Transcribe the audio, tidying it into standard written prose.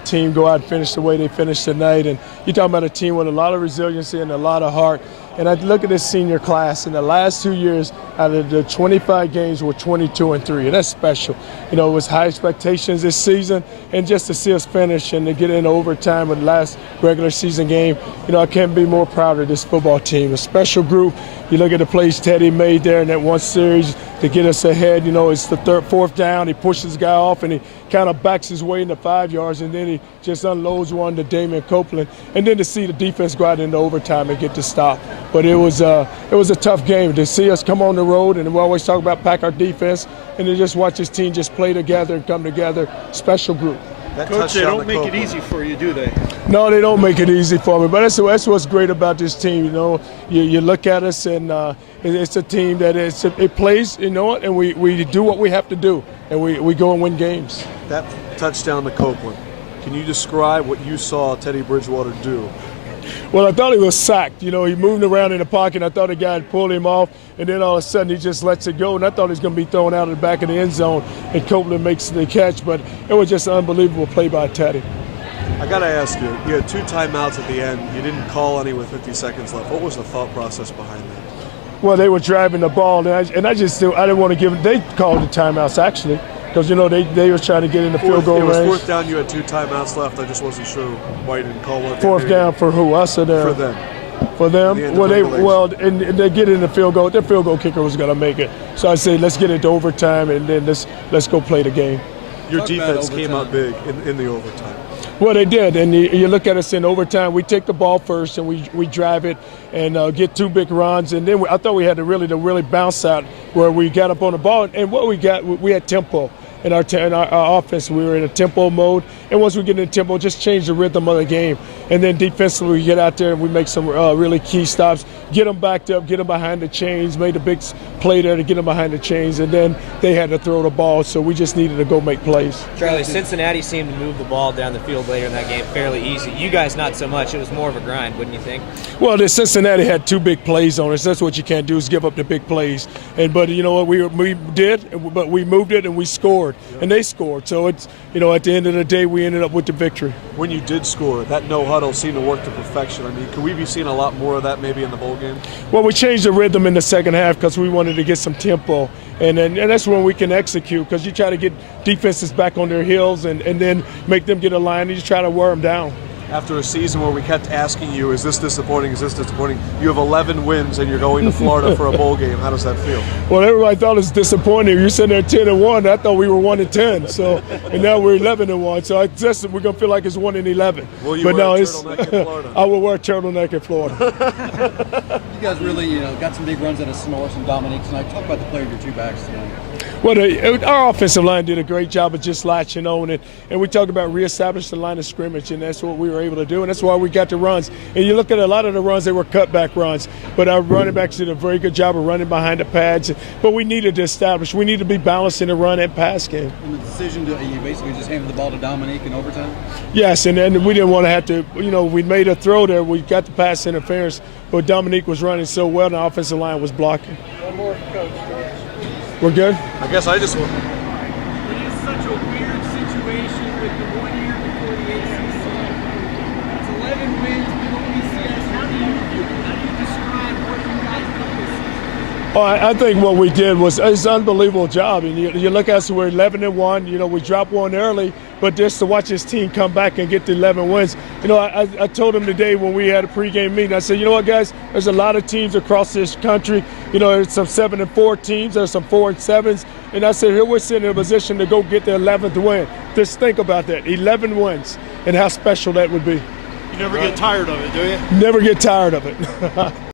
team go out and finish the way they finished tonight. And you're talking about a team with a lot of resiliency and a lot of heart. And I look at this senior class. In the last 2 years, out of the 25 games, we're 22-3, and that's special. You know, it was high expectations this season, and just to see us finish and to get into overtime with the last regular season game, you know, I can't be more proud of this football team. A special group. You look at the plays Teddy made there in that one series to get us ahead. You know, it's the fourth down. He pushes the guy off, and he kind of backs his way into 5 yards, and then he just unloads one to Damian Copeland. And then to see the defense go out into overtime and get the stop. But it was a tough game to see us come on the road, and we always talk about pack our defense, and to just watch this team just play together and come together. Special group. Coach, they don't make it easy for you, do they? No, they don't make it easy for me. But that's what's great about this team. You know, you look at us, and it's a team that it plays, you know, and we do what we have to do, and we go and win games. That touchdown to Copeland, can you describe what you saw Teddy Bridgewater do? Well, I thought he was sacked. You know, he moved around in the pocket. I thought the guy had pulled him off, and then all of a sudden he just lets it go. And I thought he was going to be thrown out of the back of the end zone, and Copeland makes the catch. But it was just an unbelievable play by Teddy. I got to ask you had 2 timeouts at the end. You didn't call any with 50 seconds left. What was the thought process behind that? Well, they were driving the ball, and I didn't want to give them. They called the timeouts, actually. Because, you know, they were trying to get in the field goal range. It was 4th down. You had 2 timeouts left. I just wasn't sure why you didn't call one. 4th down for who? Us or them? For them. For them? And they get in the field goal. Their field goal kicker was going to make it. So I say, let's get it to overtime, and then let's go play the game. Your defense came out big in the overtime. Well, they did, and you look at us in overtime. We take the ball first, and we drive it and get 2 big runs, and then I thought we had to really bounce out where we got up on the ball. And what we had tempo. In our offense, we were in a tempo mode, and once we get in tempo, just change the rhythm of the game. And then defensively, we get out there and we make some really key stops, get them backed up, get them behind the chains, made a big play there to get them behind the chains, and then they had to throw the ball, so we just needed to go make plays. Charlie, Cincinnati seemed to move the ball down the field later in that game fairly easy. You guys not so much. It was more of a grind, wouldn't you think? Well, the Cincinnati had 2 big plays on us. That's what you can't do, is give up the big plays. But you know what we did, but we moved it and we scored. And they scored. So it's, you know, at the end of the day, we ended up with the victory. When you did score, that no huddle seemed to work to perfection. I mean, could we be seeing a lot more of that maybe in the bowl game? Well, we changed the rhythm in the second half because we wanted to get some tempo. And that's when we can execute, because you try to get defenses back on their heels and then make them get a line and you try to wear them down. After a season where we kept asking you, is this disappointing, is this disappointing? You have 11 wins and you're going to Florida for a bowl game. How does that feel? Well, everybody thought it was disappointing. You're sitting there 10-1. I thought we were 1-10. So, and now we're 11-1. So we're going to feel like it's 1-11. Will you wear a turtleneck in Florida? I will wear a turtleneck in Florida. You guys really, got some big runs out of Snorris and Dominique tonight. Talk about the play of your 2 backs tonight. Well, our offensive line did a great job of just latching on it, and we talked about reestablishing the line of scrimmage, and that's what we were able to do, and that's why we got the runs. And you look at a lot of the runs, they were cutback runs, but our running backs did a very good job of running behind the pads. But we needed to establish, we need to be balanced in the run and pass game. And the decision to you basically just handed the ball to Dominique in overtime? Yes, and then we didn't want to have to, we made a throw there, we got the pass interference, but Dominique was running so well, and the offensive line was blocking. One more, Coach. We're good? I guess I just want. It is such a weird situation with the 1 year before the ACC. It's 11 wins with OBCS. How do you describe what you guys did this season? Oh, I think what we did was it's an unbelievable job. And you look at us, we're 11-1. We dropped one early, but just to watch this team come back and get the 11 wins. I told them today when we had a pregame meeting, I said, you know what, guys, there's a lot of teams across this country. There's some 7-4 teams, there's some 4-7s. And I said, here we're sitting in a position to go get the 11th win. Just think about that, 11 wins, and how special that would be. You never get tired of it, do you? Never get tired of it.